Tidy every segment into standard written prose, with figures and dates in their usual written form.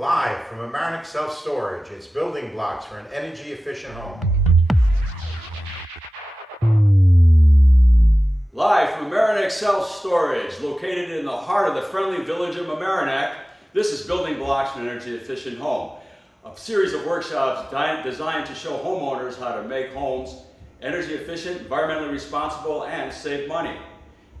Live from Amerenik Self-Storage, it's building blocks for an energy-efficient home. Live from Amerenik Self-Storage, located in the heart of the friendly village of Amerenik, this is Building Blocks for an Energy-Efficient Home, a series of workshops designed to show homeowners how to make homes energy efficient, environmentally responsible, and save money.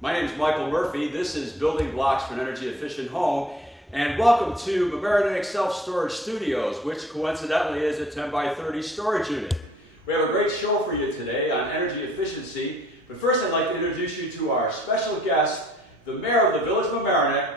My name is Michael Murphy. This is Building Blocks for an Energy-Efficient Home, and welcome to Amerenik Self-Storage Studios, which coincidentally is a 10 by 30 storage unit. We have a great show for you today on energy efficiency, but first I'd like to introduce you to our special guest, the Mayor of the Village of Amerenik,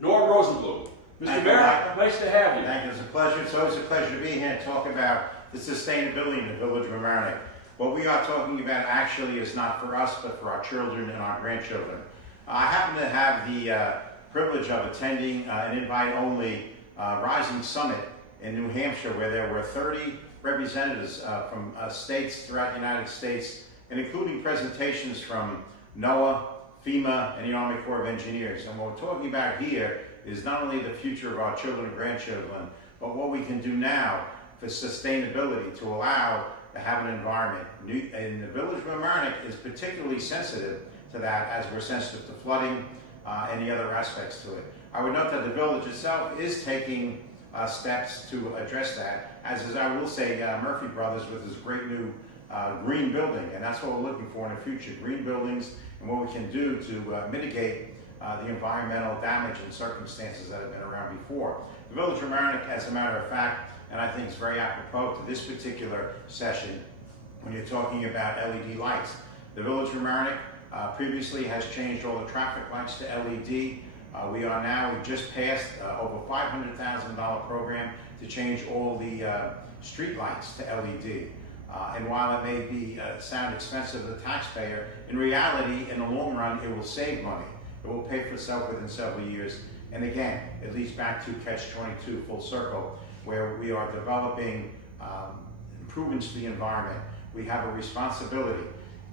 Norm Rosenblum. Mr. Mayor, nice to have you. Thank you. It's a pleasure. It's always a pleasure to be here and talk about the sustainability in the Village of Amerenik. What we are talking about actually is not for us, but for our children and our grandchildren. I happen to have the privilege of attending an invite-only Rising Summit in New Hampshire, where there were 30 representatives from states throughout the United States, and including presentations from NOAA, FEMA, and the Army Corps of Engineers. And what we're talking about here is not only the future of our children and grandchildren, but what we can do now for sustainability to allow to have an environment. And the Village of Amerenik is particularly sensitive to that, as we're sensitive to flooding and the other aspects to it. I would note that the village itself is taking steps to address that, as is, I will say, Murphy Brothers with his great new green building, and that's what we're looking for in the future, green buildings and what we can do to mitigate the environmental damage and circumstances that have been around before. The Village of Amerenik, as a matter of fact, and I think it's very apropos to this particular session when you're talking about LED lights. The Village of Amerenik previously has changed all the traffic lights to LED. We just passed over $500,000 program to change all the street lights to LED. And while it may sound expensive to the taxpayer, in reality, in the long run, it will save money. It will pay for itself within several years. And again, it leads back to Catch-22 full circle, where we are developing improvements to the environment. We have a responsibility.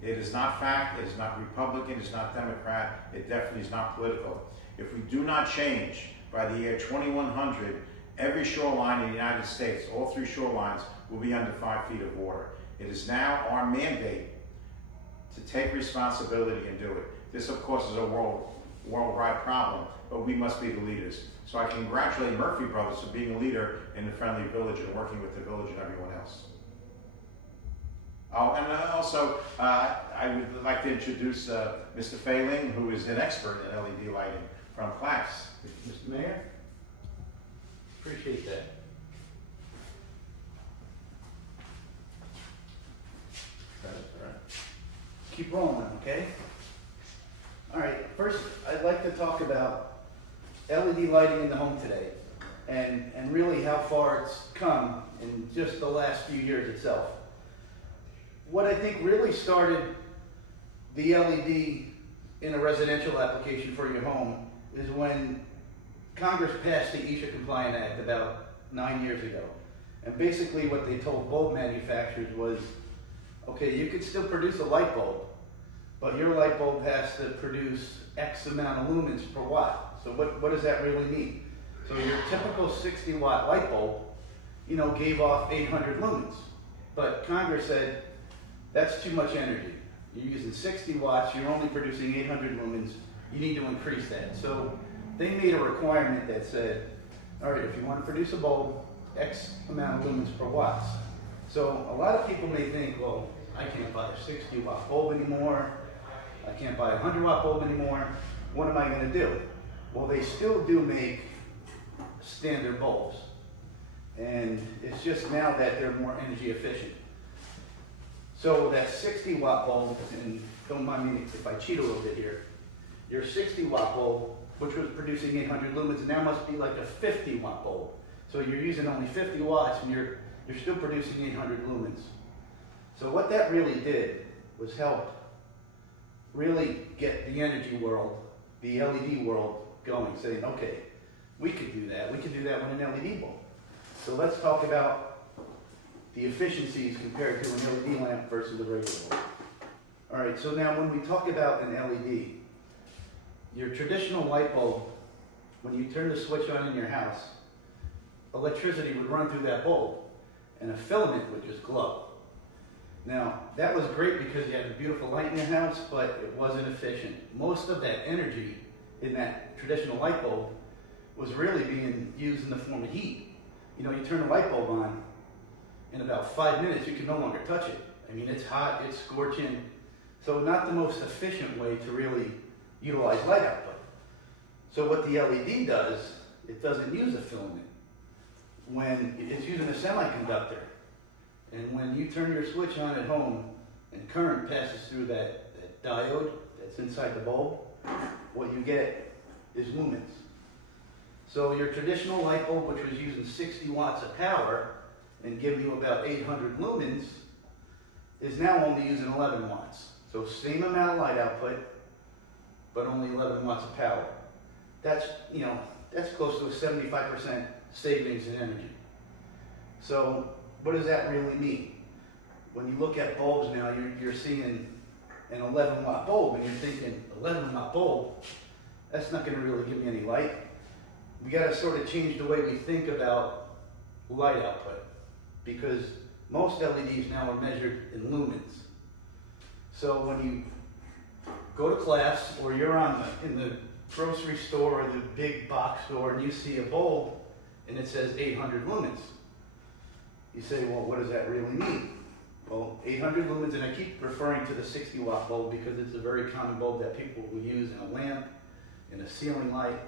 It is not fact, it is not Republican, it is not Democrat, it definitely is not political. If we do not change by the year 2100, every shoreline in the United States, all three shorelines, will be under 5 feet of water. It is now our mandate to take responsibility and do it. This, of course, is a worldwide problem, but we must be the leaders. So I congratulate Murphy Brothers for being a leader in the friendly village and working with the village and everyone else. Oh, and also, I would like to introduce Mr. Failing, who is an expert in LED lighting from Clacks. Mr. Mayor, appreciate that. Keep rolling, okay? All right, first I'd like to talk about LED lighting in the home today and really how far it's come in just the last few years itself. What I think really started the LED in a residential application for your home is when Congress passed the ESHA Compliant Act about 9 years ago. And basically what they told bulb manufacturers was, okay, you could still produce a light bulb, but your light bulb has to produce X amount of lumens per watt. So what does that really mean? So your typical 60-watt light bulb, gave off 800 lumens. But Congress said, that's too much energy. You're using 60 watts, you're only producing 800 lumens, you need to increase that. So they made a requirement that said, all right, if you want to produce a bulb, X amount of lumens per watts. So a lot of people may think, well, I can't buy a 60 watt bulb anymore, I can't buy a 100 watt bulb anymore, what am I going to do? Well, they still do make standard bulbs. And it's just now that they're more energy efficient. So that 60 watt bulb, and don't mind me if I cheat a little bit here, your 60 watt bulb, which was producing 800 lumens, now must be like a 50 watt bulb. So you're using only 50 watts and you're still producing 800 lumens. So what that really did was help really get the energy world, the LED world going, saying, okay, we could do that. We could do that with an LED bulb. So let's talk about the efficiencies compared to an LED lamp versus a regular bulb. All right, so now when we talk about an LED, your traditional light bulb, when you turn the switch on in your house, electricity would run through that bulb and a filament would just glow. Now, that was great because you had a beautiful light in your house, but it wasn't efficient. Most of that energy in that traditional light bulb was really being used in the form of heat. You know, you turn a light bulb on, in about 5 minutes you can no longer touch it. I mean, it's hot, it's scorching. So not the most efficient way to really utilize light output. So what the LED does, it doesn't use a filament. When it's using a semiconductor, and when you turn your switch on at home and current passes through that diode that's inside the bulb, what you get is lumens. So your traditional light bulb, which was using 60 watts of power and giving you about 800 lumens, is now only using 11 watts. So same amount of light output, but only 11 watts of power. That's, you know, that's close to a 75% savings in energy. So what does that really mean? When you look at bulbs now, you're seeing an 11 watt bulb and you're thinking, 11 watt bulb, that's not gonna really give me any light. We gotta sort of change the way we think about light output, because most LEDs now are measured in lumens. So when you go to class or you're in the grocery store or the big box store and you see a bulb and it says 800 lumens, you say, well, what does that really mean? Well, 800 lumens, and I keep referring to the 60 watt bulb because it's a very common bulb that people will use in a lamp, in a ceiling light,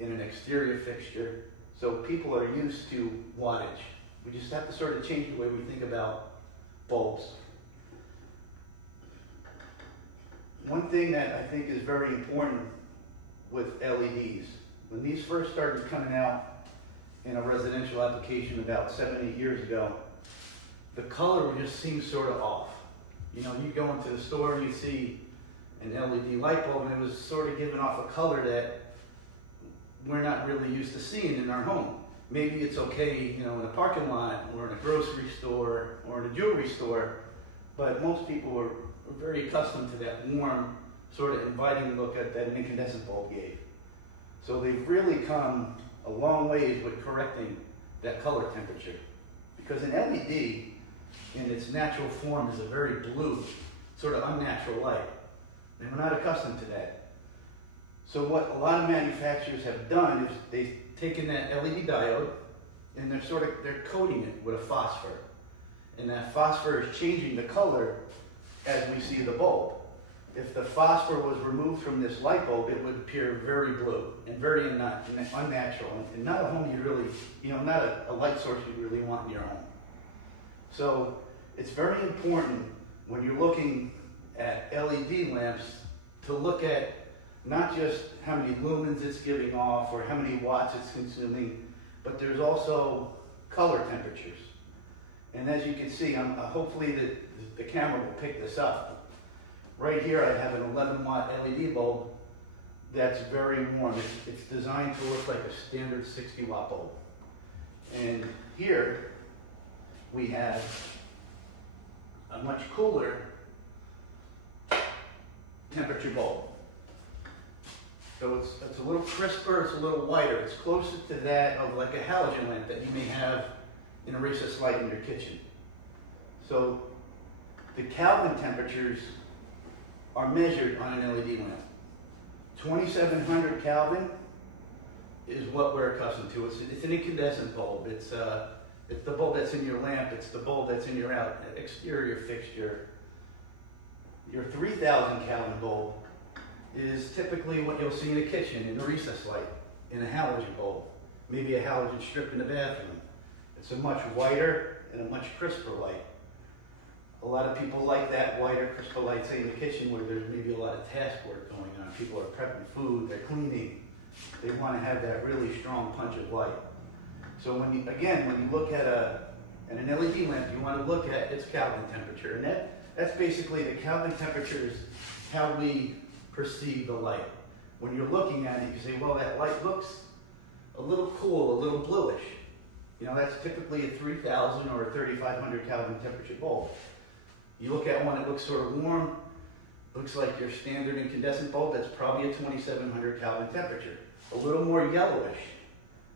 in an exterior fixture. So people are used to wattage. We just have to sort of change the way we think about bulbs. One thing that I think is very important with LEDs, when these first started coming out in a residential application about 7-8 years ago, the color just seemed sort of off. You know, you go into the store and you see an LED light bulb and it was sort of giving off a color that we're not really used to seeing in our home. Maybe it's okay, you know, in a parking lot or in a grocery store or in a jewelry store, but most people are very accustomed to that warm, sort of inviting look that an incandescent bulb gave. So they've really come a long ways with correcting that color temperature. Because an LED in its natural form is a very blue, sort of unnatural light. And we're not accustomed to that. So what a lot of manufacturers have done is they've taken that LED diode and they're coating it with a phosphor. And that phosphor is changing the color as we see the bulb. If the phosphor was removed from this light bulb, it would appear very blue and very unnatural, and not a home you really, you know, not a light source you really want in your home. So it's very important when you're looking at LED lamps to look at not just how many lumens it's giving off or how many watts it's consuming, but there's also color temperatures. And as you can see, hopefully the camera will pick this up. Right here I have an 11 watt LED bulb that's very warm. It's designed to look like a standard 60 watt bulb. And here we have a much cooler temperature bulb. So it's a little crisper, it's a little whiter. It's closer to that of like a halogen lamp that you may have in a recessed light in your kitchen. So the Kelvin temperatures are measured on an LED lamp. 2700 Kelvin is what we're accustomed to. It's an incandescent bulb. It's the bulb that's in your lamp. It's the bulb that's in your exterior fixture. Your 3000 Kelvin bulb is typically what you'll see in a kitchen, in a recessed light, in a halogen bulb, maybe a halogen strip in the bathroom. It's a much whiter and a much crisper light. A lot of people like that whiter, crisper light, say in the kitchen where there's maybe a lot of task work going on. People are prepping food, they're cleaning. They want to have that really strong punch of light. So when you look at an LED lamp, you want to look at its Kelvin temperature. And that's basically the Kelvin temperature is how we perceive the light. When you're looking at it, you say, well, that light looks a little cool, a little bluish. You know, that's typically a 3000 or a 3500 Kelvin temperature bulb. You look at one that looks sort of warm, looks like your standard incandescent bulb, that's probably a 2700 Kelvin temperature. A little more yellowish,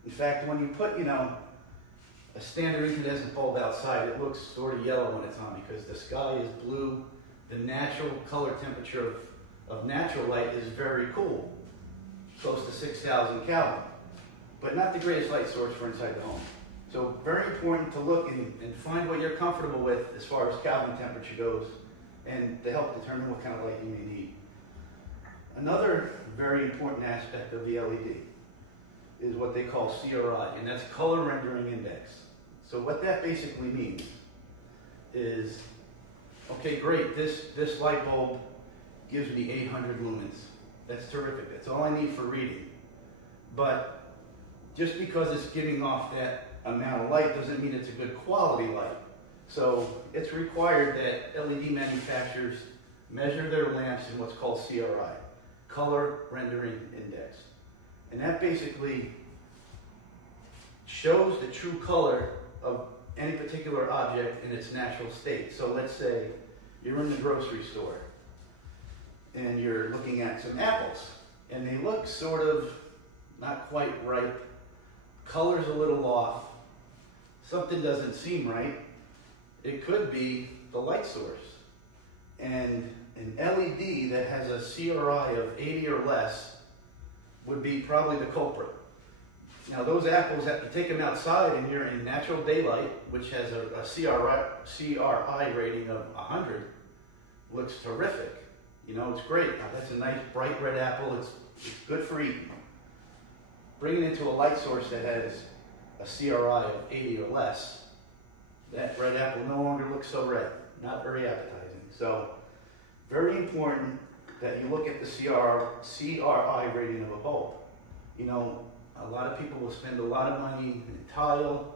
In fact, when you put, a standard incandescent bulb outside, it looks sort of yellow when it's on because the sky is blue. The natural color temperature of natural light is very cool, close to 6,000 Kelvin, but not the greatest light source for inside the home. So very important to look and find what you're comfortable with as far as Kelvin temperature goes, and to help determine what kind of light you may need. Another very important aspect of the LED is what they call CRI, and that's color rendering index. So what that basically means is, okay, great, this light bulb gives me 800 lumens. That's terrific. That's all I need for reading. But just because it's giving off that amount of light doesn't mean it's a good quality light. So it's required that LED manufacturers measure their lamps in what's called CRI, color rendering index. And that basically shows the true color of any particular object in its natural state. So let's say you're in the grocery store and you're looking at some apples and they look sort of not quite ripe, color's a little off, something doesn't seem right. It could be the light source. And an LED that has a CRI of 80 or less would be probably the culprit. Now those apples, that you take them outside and you're in natural daylight, which has a CRI rating of 100, looks terrific. It's great. Now that's a nice bright red apple. It's good for eating. Bring it into a light source that has a CRI of 80 or less, that red apple no longer looks so red. Not very appetizing. So very important that you look at the CRI rating of a bulb. A lot of people will spend a lot of money in tile,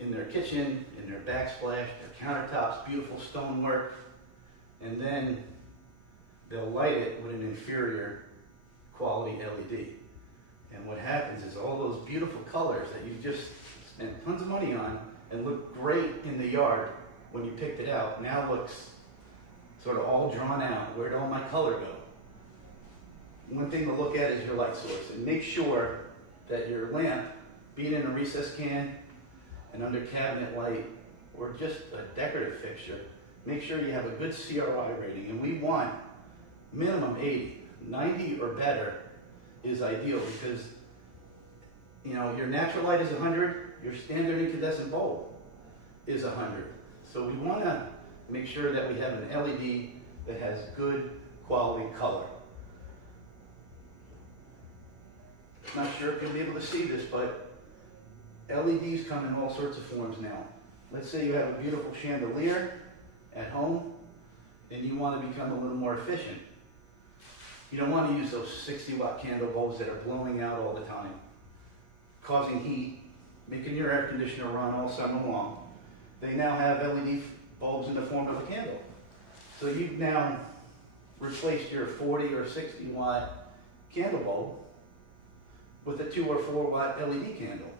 in their kitchen, in their backsplash, their countertops, beautiful stonework, and then they'll light it with an inferior quality LED. And what happens is all those beautiful colors that you've just spent tons of money on and look great in the yard when you picked it out, now looks sort of all drawn out. Where'd all my color go? One thing to look at is your light source, and make sure that your lamp, be it in a recess can, an under cabinet light, or just a decorative fixture, make sure you have a good CRI rating. And we want minimum 80. 90 or better is ideal because your natural light is 100, your standard incandescent bulb is 100. So we want to make sure that we have an LED that has good quality color. Not sure if you'll be able to see this, but LEDs come in all sorts of forms now. Let's say you have a beautiful chandelier at home and you want to become a little more efficient. You don't want to use those 60-watt candle bulbs that are blowing out all the time, causing heat, making your air conditioner run all summer long. They now have LED bulbs in the form of a candle. So you've now replaced your 40 or 60-watt candle bulb with a 2 or 4 watt LED candle.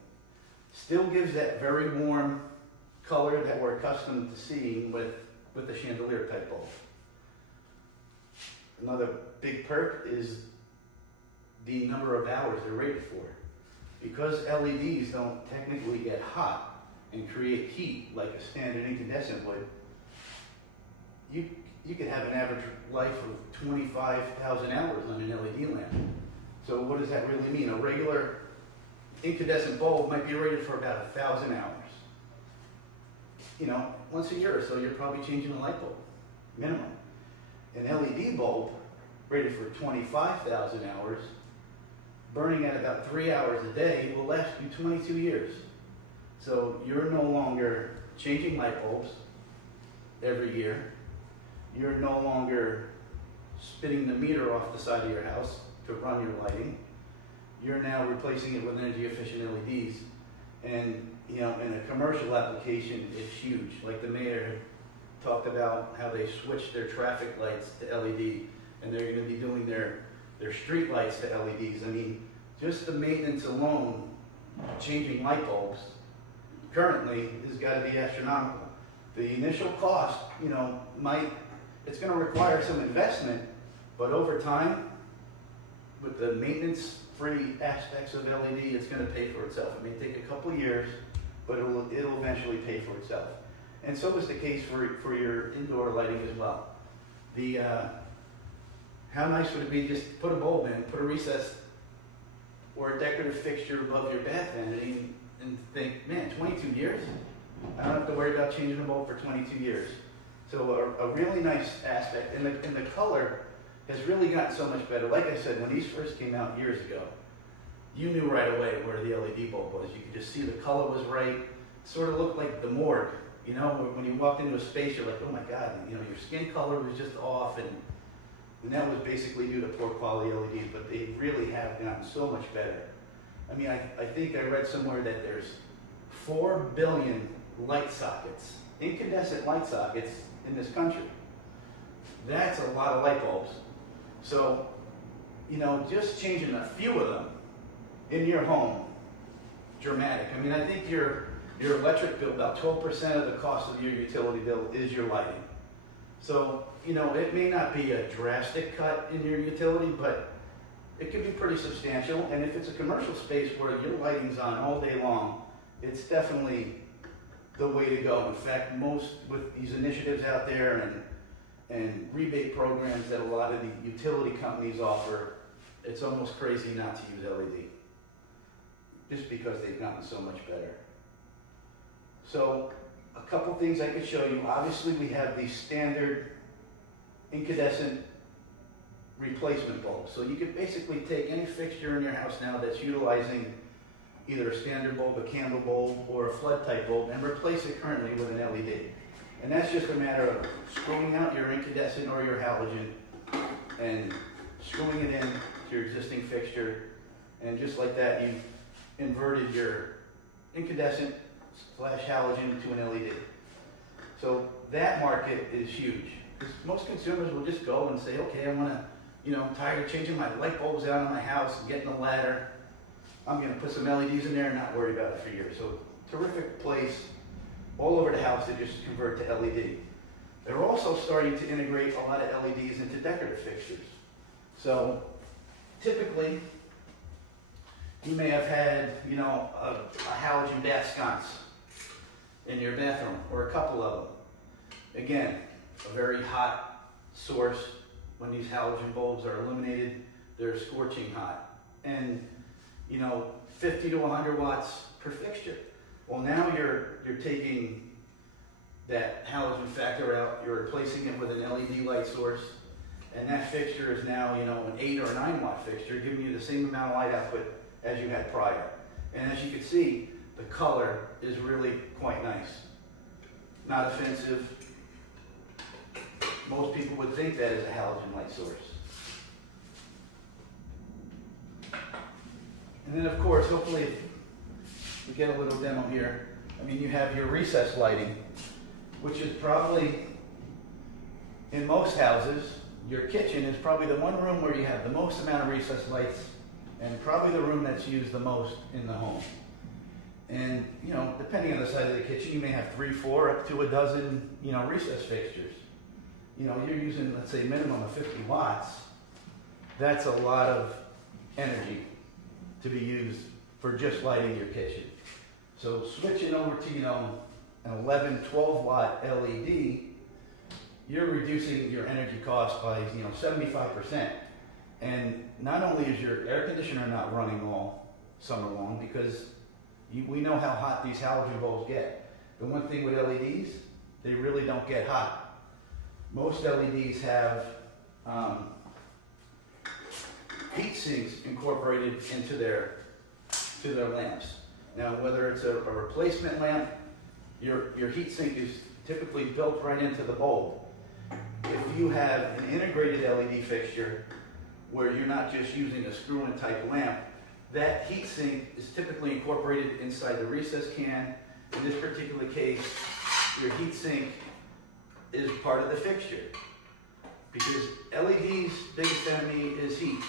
Still gives that very warm color that we're accustomed to seeing with the chandelier type bulb. Another big perk is the number of hours they're rated for. Because LEDs don't technically get hot and create heat like a standard incandescent would, you could have an average life of 25,000 hours on an LED lamp. So what does that really mean? A regular incandescent bulb might be rated for about 1,000 hours. Once a year or so, you're probably changing a light bulb, minimum. An LED bulb rated for 25,000 hours, burning at about 3 hours a day, will last you 22 years. So you're no longer changing light bulbs every year. You're no longer spinning the meter off the side of your house to run your lighting. You're now replacing it with energy efficient LEDs. And in a commercial application, it's huge. Like the mayor talked about how they switched their traffic lights to LED, and they're going to be doing their street lights to LEDs. I mean, just the maintenance alone, changing light bulbs, currently has got to be astronomical. The initial cost, it's going to require some investment, but over time, with the maintenance free aspects of LED, it's going to pay for itself. It may take a couple years, but it'll eventually pay for itself. And so is the case for your indoor lighting as well. The how nice would it be just to put a bulb in, put a recess or a decorative fixture above your bath vanity and think, man, 22 years? I don't have to worry about changing a bulb for 22 years. So a really nice aspect, and the color has really gotten so much better. Like I said, when these first came out years ago, you knew right away where the LED bulb was. You could just see the color was right. It sort of looked like the morgue. You know, when you walked into a space, you're like, oh my God, you know, your skin color was just off, and that was basically due to poor quality LEDs, but they really have gotten so much better. I mean, I think I read somewhere that there's 4 billion light sockets, incandescent light sockets in this country. That's a lot of light bulbs. So, you know, just changing a few of them in your home, dramatic. I mean, I think your electric bill, about 12% of the cost of your utility bill is your lighting. So, you know, it may not be a drastic cut in your utility, but it could be pretty substantial. And if it's a commercial space where your lighting's on all day long, it's definitely the way to go. In fact, most with these initiatives out there and rebate programs that a lot of the utility companies offer, it's almost crazy not to use LED, just because they've gotten so much better. So a couple things I could show you. Obviously, we have the standard incandescent replacement bulb. So you could basically take any fixture in your house now that's utilizing either a standard bulb, a candle bulb, or a flood type bulb and replace it currently with an LED. And that's just a matter of screwing out your incandescent or your halogen and screwing it in to your existing fixture. And just like that, you've inverted your incandescent / halogen to an LED. So that market is huge. Because most consumers will just go and say, okay, I want to, you know, I'm tired of changing my light bulbs out in my house and getting a ladder. I'm going to put some LEDs in there and not worry about it for years. So terrific place all over the house to just convert to LED. They're also starting to integrate a lot of LEDs into decorative fixtures. So typically, you may have had, you know, a halogen bath sconce in your bathroom, or a couple of them. Again, a very hot source. When these halogen bulbs are illuminated, they're scorching hot. And, you know, 50 to 100 watts per fixture. Well, now you're taking that halogen factor out, you're replacing it with an LED light source, and that fixture is now, you know, an 8 or 9 watt fixture, giving you the same amount of light output as you had prior. And as you can see, the color is really quite nice. Not offensive. Most people would think that is a halogen light source. And then of course, hopefully, we get a little demo here. I mean, you have your recessed lighting, which is probably, in most houses, your kitchen is probably the one room where you have the most amount of recessed lights, and probably the room that's used the most in the home. And, you know, depending on the size of the kitchen, you may have 3, 4, up to a dozen, you know, recessed fixtures. You know, you're using, let's say, a minimum of 50 watts. That's a lot of energy to be used for just lighting your kitchen. So switching over to, you know, an 11, 12 watt LED, you're reducing your energy cost by, you know, 75%. And not only is your air conditioner not running all summer long, because we know how hot these halogen bulbs get. The one thing with LEDs, they really don't get hot. Most LEDs have heat sinks incorporated into their lamps. Now, whether it's a replacement lamp, your heat sink is typically built right into the bulb. If you have an integrated LED fixture where you're not just using a screw-in type lamp, that heat sink is typically incorporated inside the recess can. In this particular case, your heat sink is part of the fixture, because LED's biggest enemy is heat.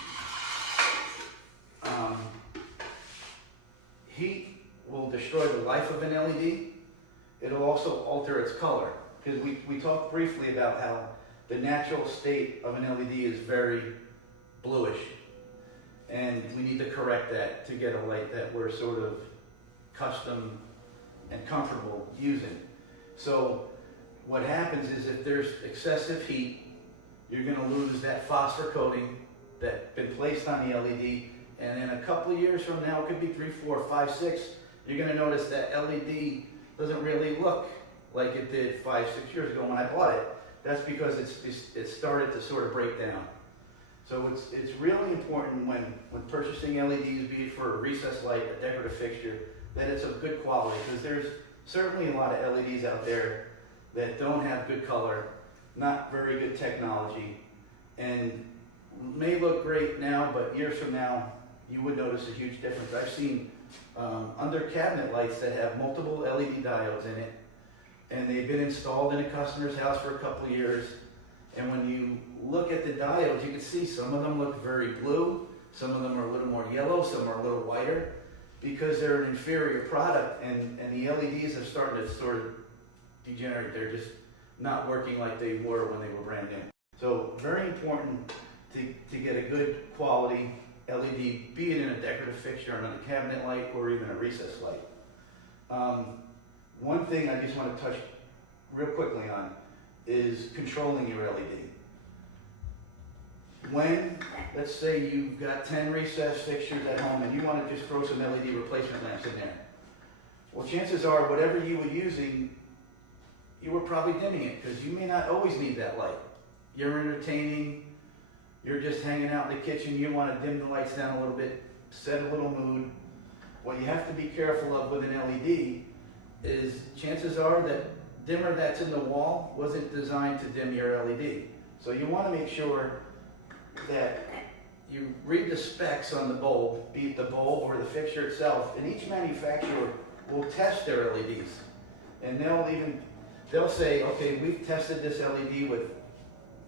Heat will destroy the life of an LED. It'll also alter its color, because we talked briefly about how the natural state of an LED is very bluish. and we need to correct that to get a light that we're sort of custom and comfortable using. So what happens is if there's excessive heat, you're gonna lose that phosphor coating that's been placed on the LED, and in a couple of years from now, it could be 3, 4, 5, 6, you're gonna notice that LED doesn't really look like it did 5, 6 years ago when I bought it. That's because it started to sort of break down. So it's really important when purchasing LEDs, be it for a recessed light, a decorative fixture, that it's of good quality, because there's certainly a lot of LEDs out there that don't have good color, not very good technology, and may look great now, but years from now, you would notice a huge difference. I've seen under cabinet lights that have multiple LED diodes in it, and they've been installed in a customer's house for a couple of years, and when you look at the diodes, you can see some of them look very blue, some of them are a little more yellow, some are a little whiter, because they're an inferior product, and the LEDs have started to sort of degenerate. They're just not working like they were when they were brand new. So very important to get a good quality LED, be it in a decorative fixture, on a cabinet light, or even a recessed light. One thing I just want to touch real quickly on is controlling your LED. When, let's say you've got 10 recessed fixtures at home and you want to just throw some LED replacement lamps in there. Well, chances are whatever you were using, you were probably dimming it, because you may not always need that light. You're entertaining, you're just hanging out in the kitchen, you want to dim the lights down a little bit, set a little mood. What you have to be careful of with an LED is chances are that dimmer that's in the wall wasn't designed to dim your LED. So you want to make sure that you read the specs on the bulb, be it the bulb or the fixture itself, and each manufacturer will test their LEDs. And they'll say, okay, we've tested this LED with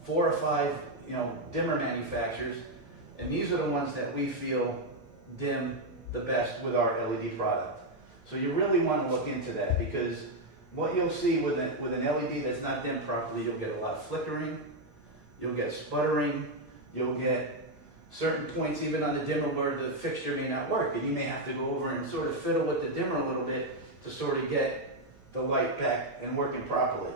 4 or 5, dimmer manufacturers, and these are the ones that we feel dim the best with our LED product. So you really want to look into that, because what you'll see with an LED that's not dimmed properly, you'll get a lot of flickering, you'll get sputtering, you'll get certain points even on the dimmer where the fixture may not work, and you may have to go over and sort of fiddle with the dimmer a little bit to sort of get the light back and working properly.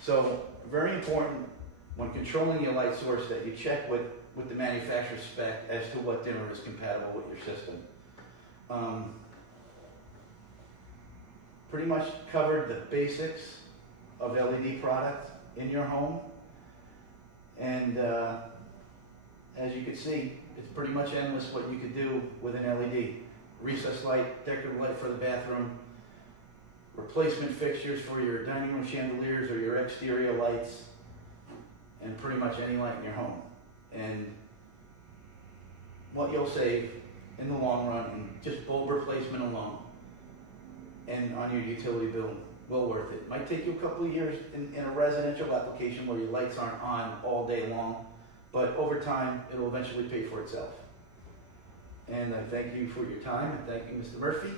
So very important when controlling your light source that you check with the manufacturer's spec as to what dimmer is compatible with your system. Pretty much covered the basics of LED product in your home, and as you can see, it's pretty much endless what you could do with an LED. Recessed light, decorative light for the bathroom, replacement fixtures for your dining room chandeliers or your exterior lights, and pretty much any light in your home. And what you'll save in the long run, in just bulb replacement alone, and on your utility bill, well worth it. Might take you a couple of years in a residential application where your lights aren't on all day long, but over time, it'll eventually pay for itself. And I thank you for your time, and thank you, Mr. Murphy,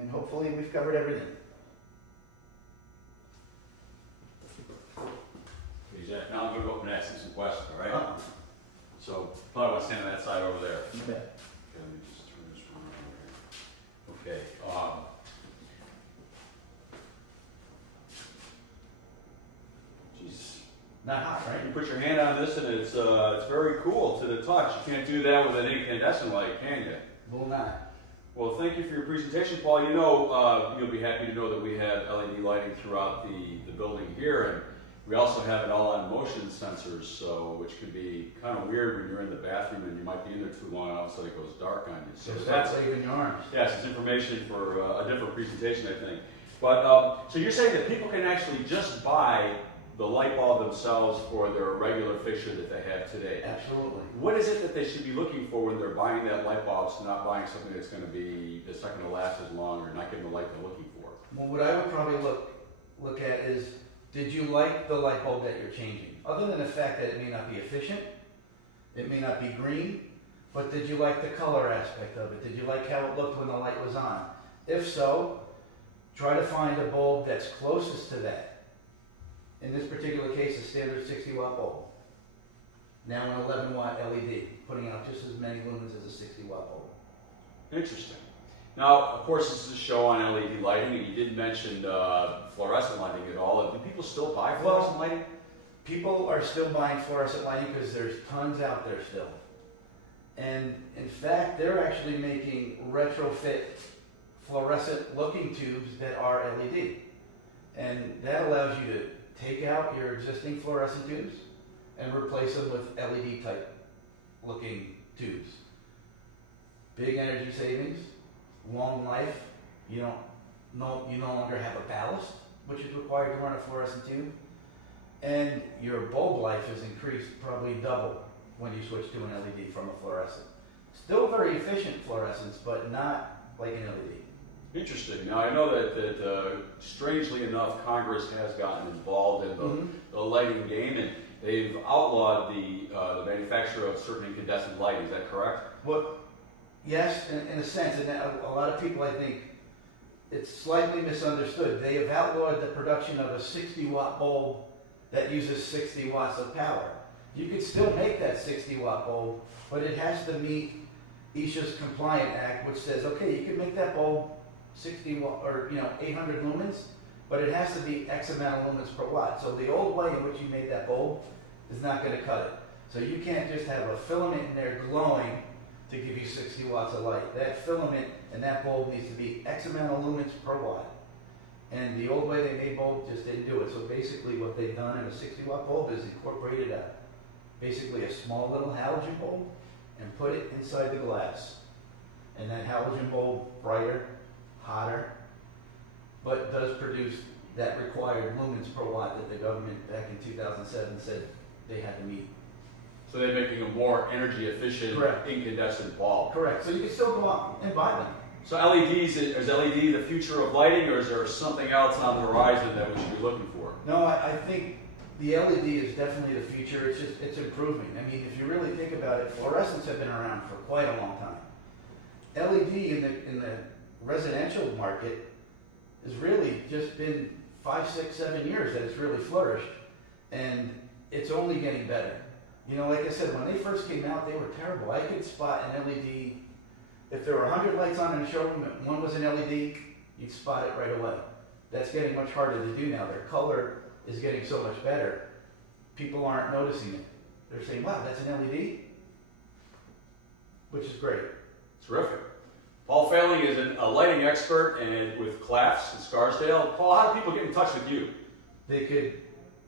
and hopefully we've covered everything. Okay, Jack, now I'm going to go up and ask you some questions, all right? So, probably want to stand on that side over there. You bet. Okay, let me just turn this one around here. Okay, geez. Not hot, right? You put your hand on this and it's very cool to the touch. You can't do that with an incandescent light, can you? Will not. Well, thank you for your presentation, Paul. You'll be happy to know that we have LED lighting throughout the building here, and we also have it all on motion sensors, so which can be kind of weird when you're in the bathroom and you might be in there too long and all of a sudden it goes dark on you. So start saving your arms. Yes, it's information for a different presentation, I think. But so you're saying that people can actually just buy the light bulb themselves for their regular fixture that they have today. Absolutely. What is it that they should be looking for when they're buying that light bulb, so not buying something that's not going to last as long, or not getting the light they're looking for? Well, what I would probably look at is, did you like the light bulb that you're changing? Other than the fact that it may not be efficient, it may not be green, but did you like the color aspect of it? Did you like how it looked when the light was on? If so, try to find a bulb that's closest to that. In this particular case, a standard 60-watt bulb. now an 11-watt LED, putting out just as many lumens as a 60-watt bulb. Interesting. Now, of course, this is a show on LED lighting, and you didn't mention fluorescent lighting at all. Do people still buy fluorescent lighting? People are still buying fluorescent lighting because there's tons out there still. And in fact, they're actually making retrofit fluorescent looking tubes that are LED. And that allows you to take out your existing fluorescent tubes and replace them with LED type looking tubes. Big energy savings, long life. You no longer have a ballast, which is required to run a fluorescent tube. And your bulb life is increased probably double when you switch to an LED from a fluorescent. Still very efficient fluorescence, but not like an LED. Interesting. Now, I know that strangely enough, Congress has gotten involved in the lighting game, and they've outlawed the manufacture of certain incandescent lighting. Is that correct? Well, yes, in a sense, and a lot of people, I think, it's slightly misunderstood. They have outlawed the production of a 60-watt bulb that uses 60 watts of power. You could still make that 60-watt bulb, but it has to meet ESHA's Compliant Act, which says, okay, you can make that bulb 60 watt or 800 lumens, but it has to be X amount of lumens per watt. So the old way in which you made that bulb is not going to cut it. So you can't just have a filament in there glowing to give you 60 watts of light. That filament and that bulb needs to be X amount of lumens per watt. And the old way they made bulb just didn't do it. So basically what they've done in a 60-watt bulb is incorporated basically a small little halogen bulb and put it inside the glass. And that halogen bulb, brighter, hotter, but does produce that required lumens per watt that the government back in 2007 said they had to meet. So they're making a more energy efficient Correct. incandescent bulb. Correct. So you can still go out and buy them. So LEDs, is LED the future of lighting, or is there something else on the horizon that we should be looking for? No, I think the LED is definitely the future. It's improving. I mean, if you really think about it, fluorescents have been around for quite a long time. LED in the residential market has really just been 5, 6, 7 years that it's really flourished, and it's only getting better. Like I said, when they first came out, they were terrible. I could spot an LED. If there were 100 lights on in a showroom and one was an LED, you'd spot it right away. That's getting much harder to do now. Their color is getting so much better. People aren't noticing it. They're saying, wow, that's an LED? Which is great. Terrific. Paul Failing is a lighting expert and with Claffs in Scarsdale. Paul, how do people get in touch with you? They could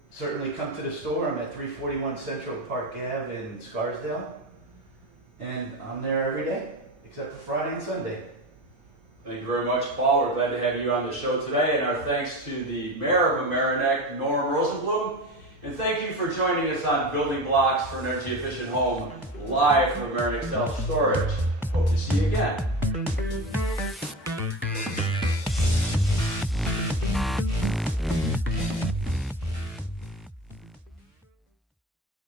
certainly come to the store. I'm at 341 Central Park Ave in Scarsdale. And I'm there every day, except for Friday and Sunday. Thank you very much, Paul. We're glad to have you on the show today. And our thanks to the Mayor of Mamaroneck, Norm Rosenblum. And thank you for joining us on Building Blocks for an Energy Efficient Home, live from Mamaroneck Self Storage. Hope to see you again.